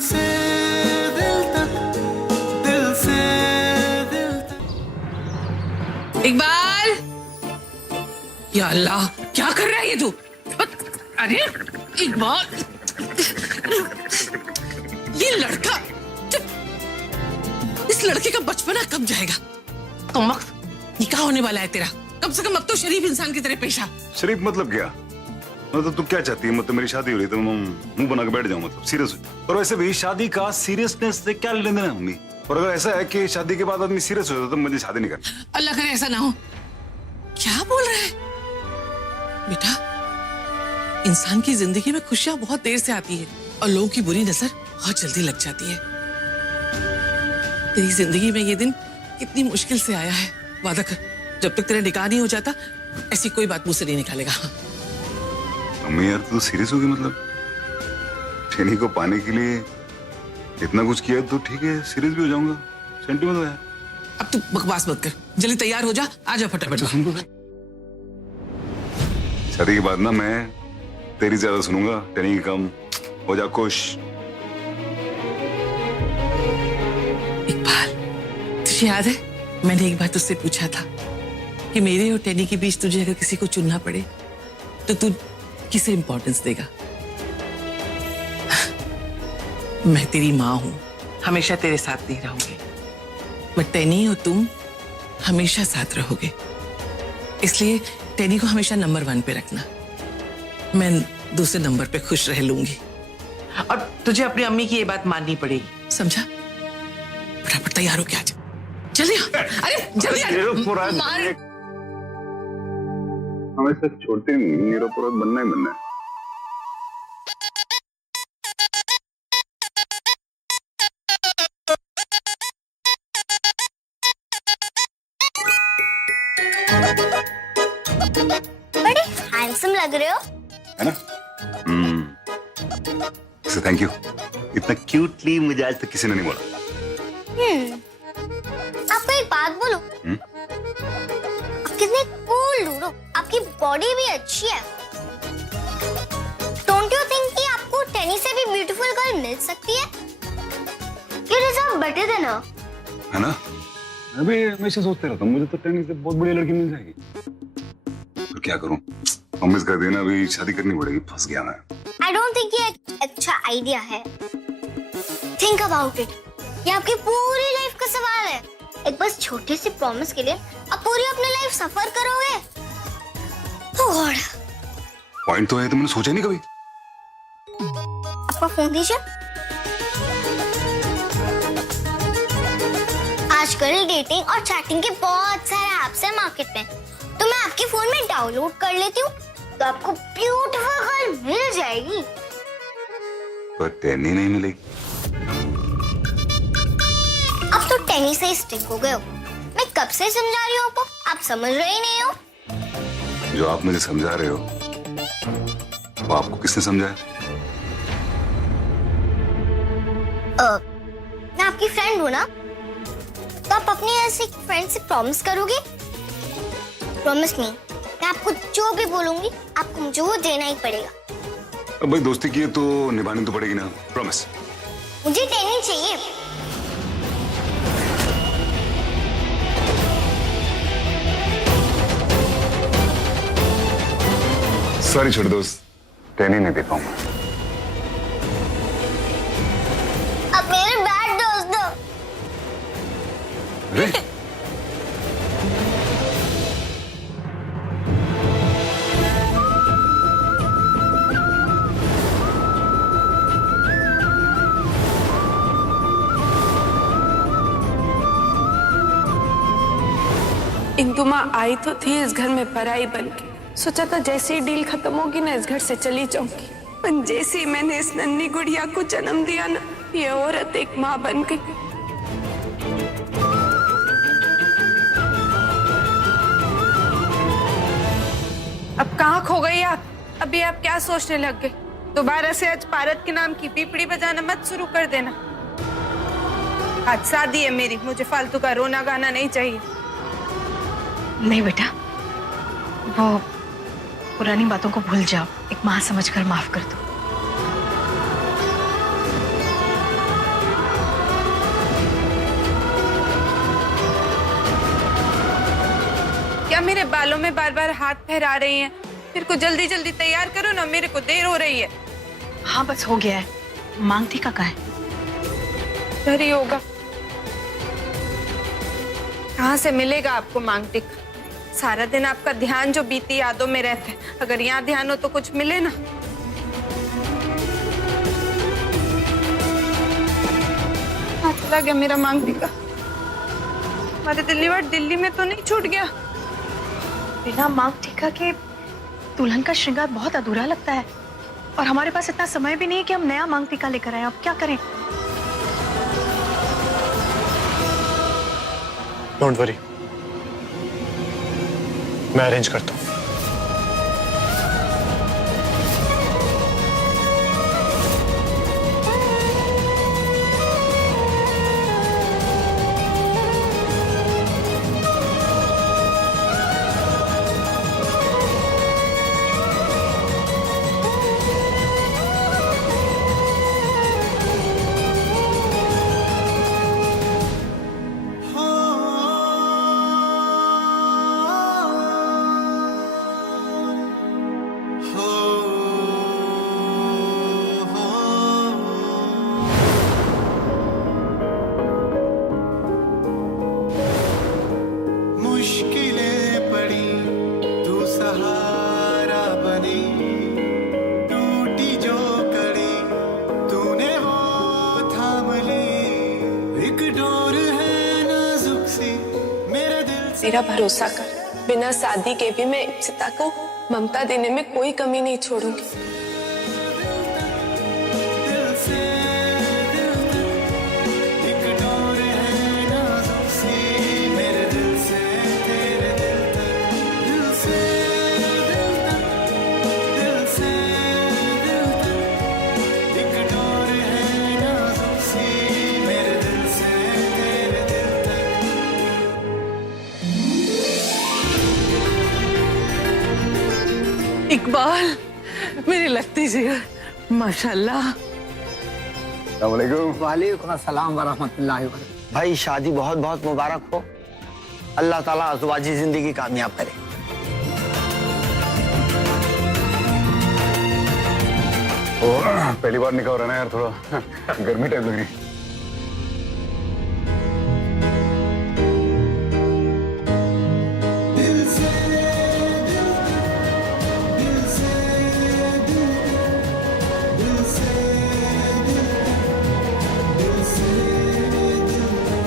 से दिल तक, दिल से दिल तक। इकबाल, या अल्लाह क्या कर रहा है ये तू? अरे इकबाल, ये लड़का, चुप। इस लड़के का बचपना कब जाएगा? कम वक्त निकाह होने वाला है तेरा, कम से कम अब तो शरीफ इंसान की तरह पेश आ। शरीफ मतलब क्या? मतलब तू क्या चाहती है? मतलब मेरी शादी हो रही तो मैं मुंह बना के बैठ जाऊं? मतलब सीरियस? और वैसे भी शादी का सीरियसनेस से क्या लेना देना है मम्मी? और अगर ऐसा है कि शादी के बाद आदमी सीरियस हो जाता तो मुझे शादी नहीं करनी। अल्लाह करे ऐसा ना हो। क्या बोल रहा है बेटा? इंसान की जिंदगी में खुशियां बहुत देर से आती है और लोगों की बुरी नजर बहुत जल्दी लग जाती है। तेरी जिंदगी में ये दिन कितनी मुश्किल से आया है। वादा कर, जब तक तेरा निकाह नहीं हो जाता ऐसी कोई बात मुंह से नहीं निकालेगा। मम्मी यार तू सीरियस होगी? मतलब टेनी को पाने के लिए इतना कुछ किया तो ठीक है, सीरियस भी हो जाऊंगा। सेंटिमेंट हो यार। अब तू बकवास मत कर, जल्दी तैयार हो जा, आ जा फटाफट। शादी के बाद ना मैं तेरी ज्यादा सुनूंगा, टेनी की कम। हो जा खुश। इकबाल, तुझे याद है मैंने एक बार तुझसे पूछा था कि मेरे और टेनी के बीच तुझे अगर किसी को चुनना पड़े तो तू किसे इंपॉर्टेंस देगा? मैं तेरी माँ हूं, हमेशा तेरे साथ नहीं रहूंगी, बट टेनी और तुम हमेशा साथ रहोगे। इसलिए टेनी को हमेशा नंबर 1 पे रखना, मैं दूसरे नंबर पे खुश रह लूंगी। और तुझे अपनी अम्मी की ये बात माननी पड़ेगी, समझा? फटाफट तैयार हो के आ जा, जल्दी आ। अरे जल्दी आ। मार। हमें सिर्फ छोटे निरपराध बनना ही बनना है। बड़े हैंडसम लग रहे हो, है ना? So thank you. इतना क्यूटली मुझे आज तक किसी ने नहीं बोला। आपको एक बात बोलूं? आप कितने कूल लूडो, आपकी बॉडी भी अच्छी है। डोंट यू थिंक कि आपको टेनी से भी ब्यूटीफुल गर्ल मिल सकती है? यू डिजर्व बेटर देन हर, है ना? मैं भी हमेशा सोचते रहता हूँ मुझे तो टेनी से बहुत बढ़िया लड़की मिल जाएगी। तो क्या करूं? प्रॉमिस कर देना, अभी शादी करनी पड़ेगी। फंस गया मैं। आई डोंट थिंक ये एक अच्छा आइडिया है। थिंक अबाउट इट, ये आपकी पूरी लाइफ का सवाल है। एक बस छोटे से प्रॉमिस के लिए आप पूरी अपनी लाइफ सफर करोगे। गॉड, पॉइंट तो है, तो मैंने सोचा नहीं कभी। आपका फोन दीजिए। आजकल डेटिंग और चैटिंग के बहुत सारे ऐप्स हैं मार्केट में, तो मैं आपके फोन में डाउनलोड कर लेती हूँ, तो आपको ब्यूटीफुल गर्ल मिल जाएगी। पर टेनी नहीं मिलेगी। अब तो टेनी से स्टिक हो गए हो। मैं कब से समझा रही हूँ आपको, आप समझ रहे ही नहीं हो। जो आप मुझे समझा रहे हो वो आपको किसने समझाया? मैं आपकी फ्रेंड हूँ ना, तो आप अपनी ऐसी फ्रेंड से प्रॉमिस करोगे? प्रॉमिस नहीं, मैं आपको जो भी बोलूंगी आपको मुझे वो देना ही पड़ेगा। अब भाई दोस्ती की है तो निभानी तो पड़ेगी ना। प्रॉमिस। मुझे टेनी चाहिए। सॉरी छोटे दोस्त, टेनी नहीं दे पाऊंगा। अब मेरे बैड दोस्त दो। अरे इंदु माँ आई तो थी इस घर में पराई बन के। सोचा था जैसे ही डील खत्म होगी ना इस घर से चली जाऊंगी, पर जैसे ही मैंने इस नन्ही गुड़िया को जन्म दिया ना, ये औरत एक माँ बन गई। अब कहाँ खो गई आप? अभी आप क्या सोचने लग गए? दोबारा से आज पारत के नाम की पीपड़ी बजाना मत शुरू कर देना। आज शादी है मेरी, मुझे फालतू का रोना गाना नहीं चाहिए। नहीं बेटा, वो पुरानी बातों को भूल जाओ, एक माँ समझकर माफ कर दो। मेरे बालों में बार बार हाथ फहरा रही हैं? मेरे को जल्दी जल्दी तैयार करो ना, मेरे को देर हो रही है। हाँ बस हो गया है। मांग टीका का है। डर ही होगा। कहाँ से मिलेगा आपको मांग टीका? सारा दिन आपका ध्यान जो बीती यादों में रहता है, अगर यहाँ ध्यान हो तो कुछ मिले ना। कहाँ चला गया मेरा मांग टीका? हमारे दिल्ली में तो नहीं छूट गया? बिना मांग टीका के दुल्हन का श्रृंगार बहुत अधूरा लगता है, और हमारे पास इतना समय भी नहीं है कि हम नया मांग टीका लेकर आए। अब क्या करें? डोंट वरी, मैं अरेंज करता हूँ। मुश्किलें पड़ी तू सहारा बनी, टूटी जो कड़ी तूने वो थाम ली, एक डोर है नाजुक सी मेरे दिल से। मेरा भरोसा कर, बिना शादी के भी मैं इप्सिता को ममता देने में कोई कमी नहीं छोड़ूंगी। दिल से दिल तक एक डोर है नाजुक सी मेरे दिल से तेरे दिल तक, दिल से दिल तक, दिल से दिल तक एक डोर है नाजुक सी मेरे दिल से तेरे दिल तक। इकबाल, मेरी लगती जिगर, माशाल्लाह। वालेकुम अस्सलाम वरहमतुल्लाहि वबरकातुहू। भाई शादी बहुत बहुत मुबारक हो। अल्लाह ताला अज़वाजी जिंदगी कामयाब करे। पहली बार निकाह हो रहा है ना यार, थोड़ा गर्मी टाइप लग रही है। दिल से दिल तक, दिल से दिल तक, दिल से दिल तक, दिल से दिल तक,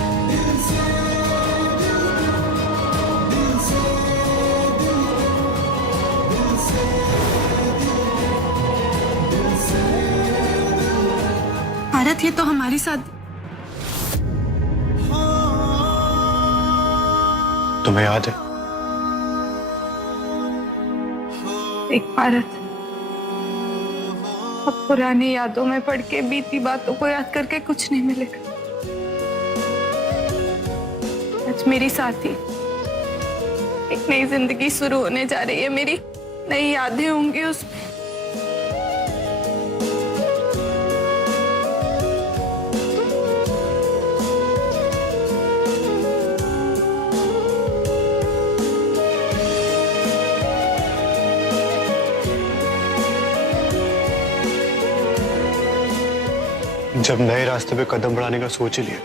दिल से दिल तक, दिल से दिल तक, दिल से दिल से भारत, ये तो हमारी साथ। तुम्हें याद है? एक भारत, अब पुरानी यादों में पड़ के बीती बातों को याद करके कुछ नहीं मिलेगा। आज मेरी साथी, एक नई जिंदगी शुरू होने जा रही है, मेरी नई यादें होंगी उसमें। जब नए रास्ते पे कदम बढ़ाने का सोच ही लिया,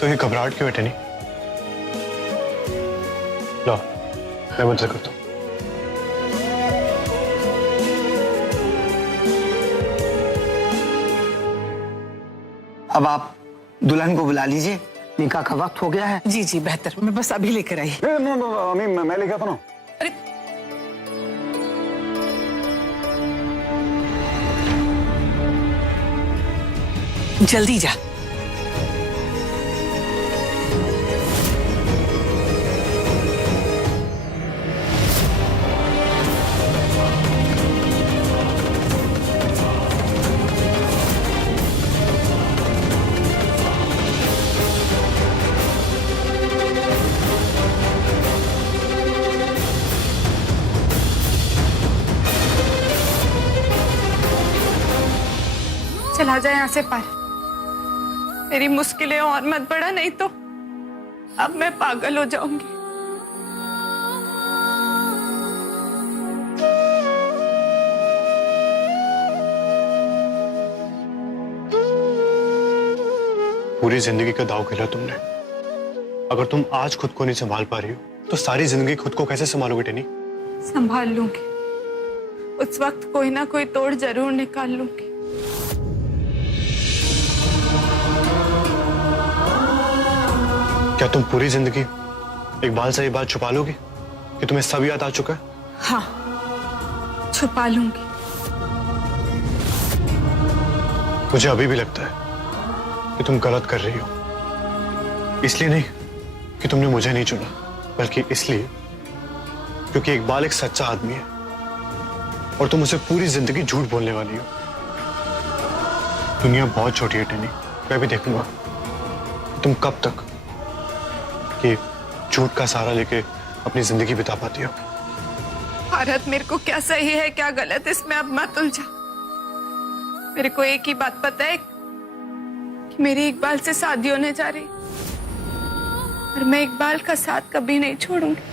तो ये घबराहट क्यों है टेनी? लो, मैं मदद करता हूँ। अब आप दुल्हन को बुला लीजिए, निकाह का वक्त हो गया है। जी जी बेहतर, मैं बस अभी लेकर आई। मैं लेके आता हूँ। अरे जल्दी जा। चला जाए यहाँ से पार। मेरी मुश्किलें और मत बढ़ा, नहीं तो अब मैं पागल हो जाऊंगी। पूरी जिंदगी का दाव खेला तुमने। अगर तुम आज खुद को नहीं संभाल पा रही हो तो सारी जिंदगी खुद को कैसे संभालोगे टेनी? संभाल लूंगी, उस वक्त कोई ना कोई तोड़ जरूर निकाल लूंगी। क्या तुम पूरी जिंदगी इकबाल से ये बात छुपा लोगी कि तुम्हें सब याद आ चुका है? हाँ, छुपा लूंगी। मुझे अभी भी लगता है कि तुम गलत कर रही हो। इसलिए नहीं कि तुमने मुझे नहीं चुना, बल्कि इसलिए क्योंकि इकबाल एक सच्चा आदमी है और तुम उसे पूरी जिंदगी झूठ बोलने वाली हो। दुनिया बहुत छोटी है टेनी, मैं भी देखूंगा तुम कब तक कि झूठ का सहारा लेके अपनी जिंदगी बिता पाती हो। भारत, मेरे को क्या सही है क्या गलत, इसमें अब मत उलझा। मेरे को एक ही बात पता है कि मेरी इकबाल से शादी होने जा रही और मैं इकबाल का साथ कभी नहीं छोड़ूंगी।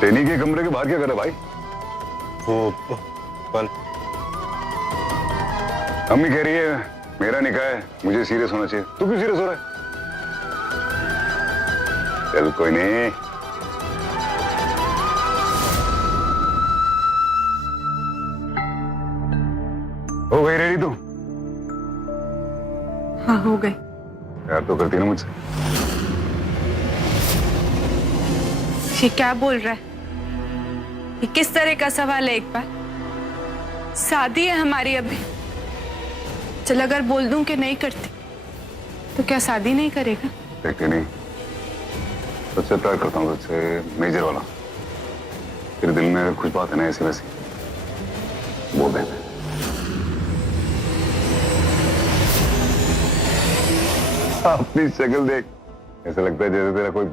टेनी के कमरे के बाहर क्या कर रहा है भाई? वो पल अम्मी कह रही है मेरा निकाह है, मुझे सीरियस होना चाहिए। तू क्यों सीरियस हो रहा है? चल कोई नहीं। हो गई रेडी तू? हाँ, हो गई। प्यार तो करती ना मुझसे? ये क्या बोल रहा है? ये किस तरह का सवाल है इकबाल? शादी है हमारी अभी। चल अगर बोल दूं कि नहीं करती तो क्या शादी नहीं करेगा? देखते नहीं, तुझसे प्यार करता हूँ, तुझसे मेजर वाला। तेरे दिल में अगर कुछ बात है ना ऐसी वैसी बोल दे। अपनी शक्ल देख, ऐसा लगता है जैसे तेरा कोई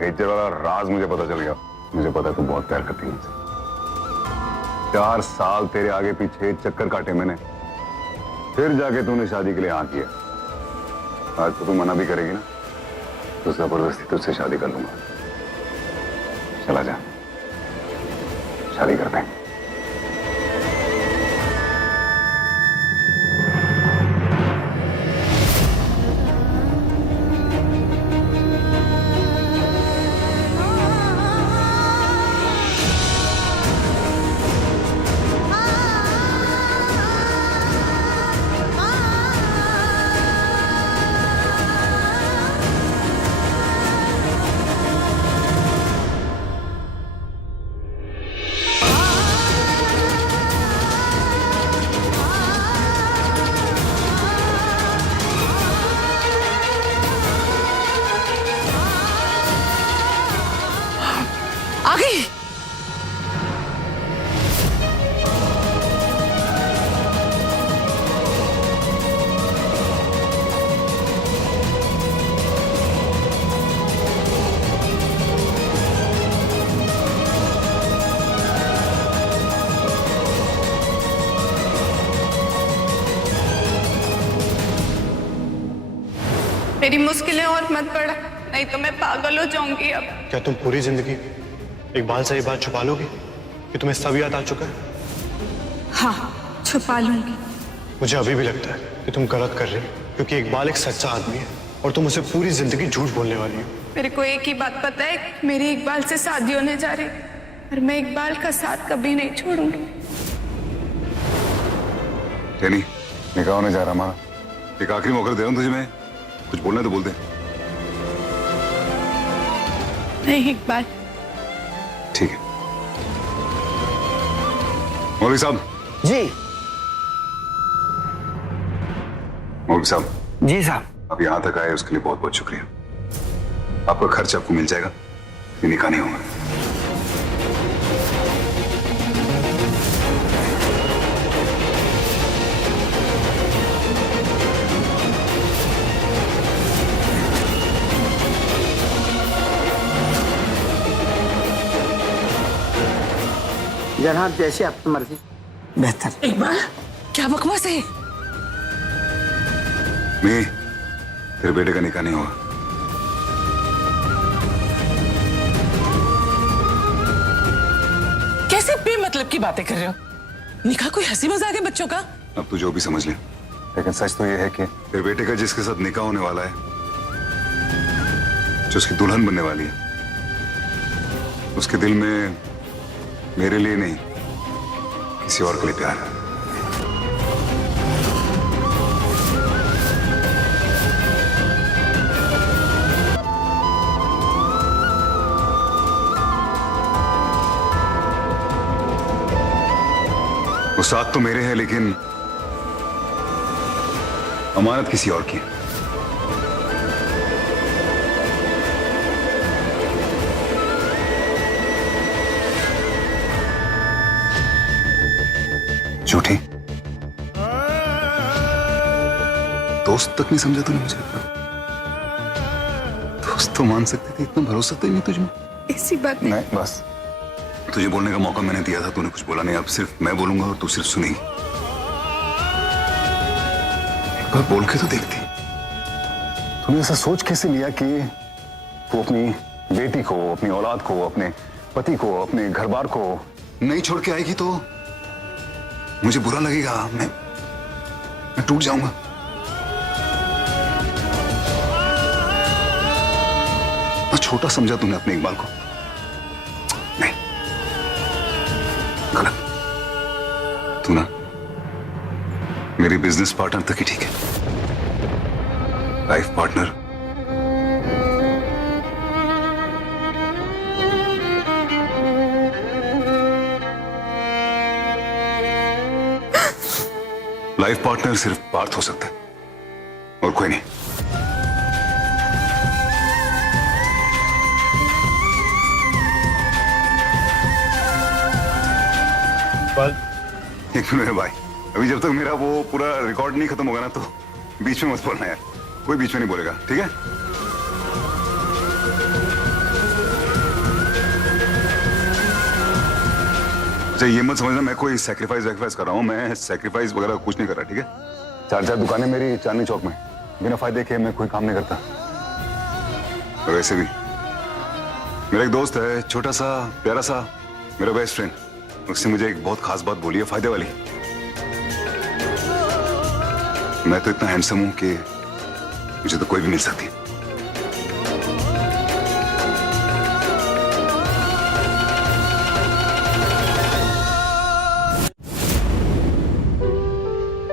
मेजर वाला राज मुझे पता चल गया। मुझे पता है तू बहुत प्यार करती है मुझसे। 4 साल तेरे आगे पीछे चक्कर काटे मैंने, फिर जाके तूने शादी के लिए हाँ किया। आज तो तू मना भी करेगी ना तो जबरदस्ती तुझसे शादी कर लूंगा। चला जा, शादी करते हैं। आ गई। मेरी मुश्किलें और मत बढ़ा, नहीं तो मैं पागल हो जाऊंगी अब। क्या तुम पूरी जिंदगी इकबाल से ये बात छुपा लोगी कि तुम्हें सब याद आ चुका है? हाँ, छुपा लूंगी। मुझे अभी भी लगता है कि तुम गलत कर रही हो, क्योंकि इकबाल एक सच्चा आदमी है और तुम उसे पूरी जिंदगी झूठ बोलने वाली हो। मेरे को एक ही बात पता है, मेरी इकबाल से शादी होने जा रही और मैं इकबाल का साथ कभी नहीं छोड़ूंगी। टेनी, निकाह होने जा रहा हमारा। एक आखिरी मौका दे रहा हूँ तुझे मैं, कुछ बोलना है तो बोल दे। नहीं इकबाल। ठीक है। मौलवी साहब। जी। मौलवी साहब। जी साहब। अब यहाँ तक आए उसके लिए बहुत बहुत शुक्रिया। आपका खर्च आपको मिल जाएगा, ये निकाह नहीं होगा। जनाब जैसे आपकी मर्जी। बेहतर। इकबाल, क्या बकवास है? मैं तेरे बेटे का निकाह नहीं होगा। कैसे बेमतलब की बातें कर रहे हो? निकाह कोई हंसी मजाक है बच्चों का? अब तू जो भी समझ ले, लेकिन सच तो ये है कि तेरे बेटे का जिसके साथ निकाह होने वाला है, जो उसकी दुल्हन बनने वाली है, उसके दिल में मेरे लिए नहीं किसी और के लिए प्यार है। वो साथ तो मेरे हैं, लेकिन अमानत किसी और की है। झूठी दोस्त तक नहीं समझा तूने मुझे इतना। दोस्त तो मान सकते थे, इतना भरोसा तो ही नहीं तुझमें। ऐसी बात नहीं, बस तुझे बोलने का मौका मैंने दिया था, तूने कुछ बोला नहीं। अब सिर्फ मैं बोलूंगा और तू सिर्फ सुनेगी। एक बार बोल के तो देखती। तूने ऐसा सोच कैसे लिया कि वो अपनी बेटी को, अपनी औलाद को, अपने पति को, अपने घर बार को नहीं छोड़ के आएगी तो मुझे बुरा लगेगा, मैं टूट जाऊंगा। ना छोटा समझा तूने अपने इकबाल को। नहीं, गलत। तू ना मेरी बिजनेस पार्टनर तक ही ठीक है, लाइफ पार्टनर सिर्फ पार्थ हो सकता है और कोई नहीं। एक मिनट भाई, अभी जब तक मेरा वो पूरा रिकॉर्ड नहीं खत्म होगा ना, तो बीच में मत बोलना यार। कोई बीच में नहीं बोलेगा, ठीक है? अच्छा, ये मत समझना मैं कोई सैक्रिफाइस कर रहा हूँ। मैं सैक्रिफाइस वगैरह कुछ नहीं कर रहा, ठीक है? 4 दुकानें मेरी चांदनी चौक में, बिना फायदे के मैं कोई काम नहीं करता। और वैसे भी मेरा एक दोस्त है, छोटा सा प्यारा सा, मेरा बेस्ट फ्रेंड। उसने मुझे एक बहुत खास बात बोली है, फायदे वाली। मैं तो इतना हैंडसम हूं कि मुझे तो कोई भी मिल सकती है।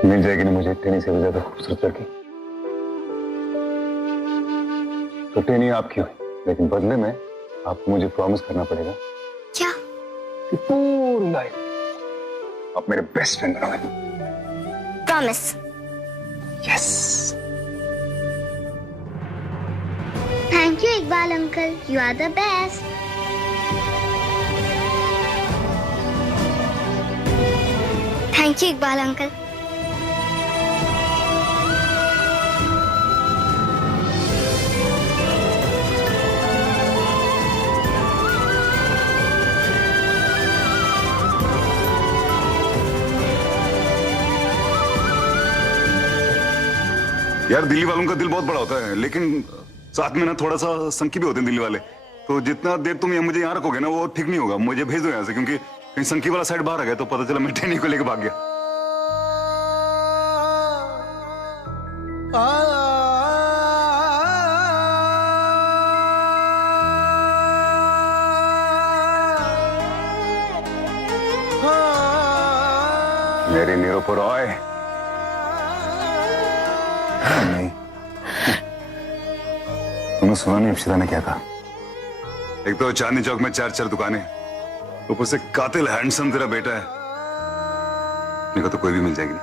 मिल जाएगी ना मुझे टेनी से भी ज्यादा खूबसूरत लड़की, तो टेनी आपकी हुई, लेकिन बदले में आपको मुझे प्रॉमिस करना पड़ेगा। क्या? कि पूरी लाइफ आप मेरे बेस्ट फ्रेंड बनोगे। Promise. Yes. Thank you Iqbal uncle, you are the best. Thank you Iqbal uncle. यार, दिल्ली वालों का दिल बहुत बड़ा होता है, लेकिन साथ में ना थोड़ा सा संकी भी होते हैं दिल्ली वाले। तो जितना देर तुम मुझे यहाँ रखोगे ना, वो ठीक नहीं होगा। मुझे भेज दो यहाँ से, क्योंकि कहीं संकी वाला साइड बाहर आ गया तो पता चला मैं टेनी को लेके भाग गया। मेरी निरूपा रॉय। नहीं, तुमने सुना नहीं इप्सिता ने क्या कहा? एक तो चांदनी चौक में 4 दुकानें, ऊपर से कातिल हैंडसम तेरा बेटा है। मेरे को तो कोई भी मिल जाएगी।